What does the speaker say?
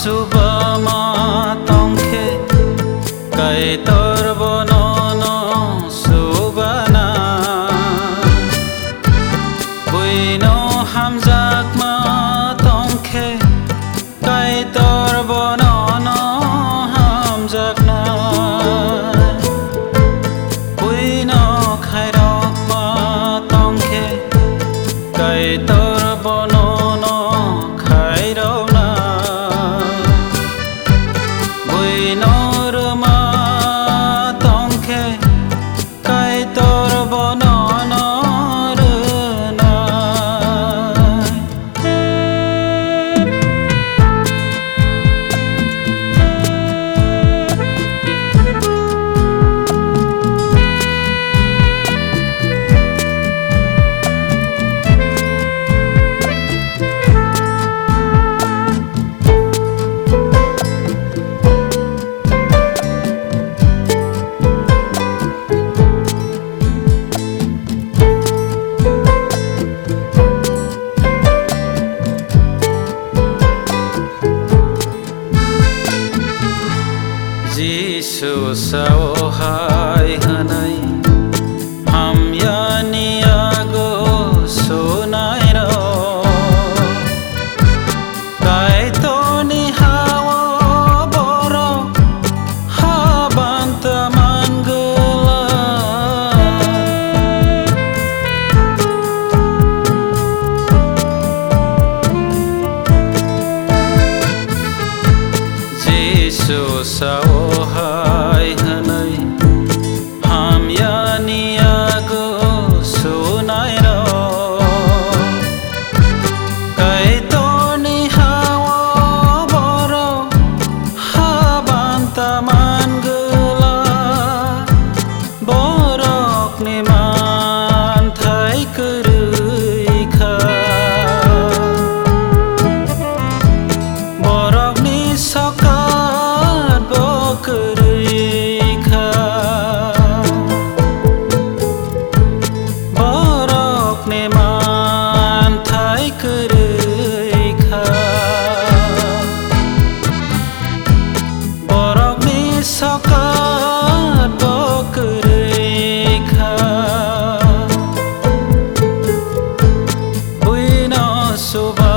subama tongkhe kai torbonono subana buino hamjakma tongkhe kai torbonono hamjakna buino khairokma tongkhe kai torbonono khairona buinorma tongkhe kai torbonono rna Jisu sawhai hanai hamyani ago sunai ro kai toni hawa boro habanta mangala Jisu sawhai hanai hamyani ago sunai ro kai toni hawa boro habanta mangala borok ni man thai kurui kha borok ni soka Sokat bokurui kha buino suba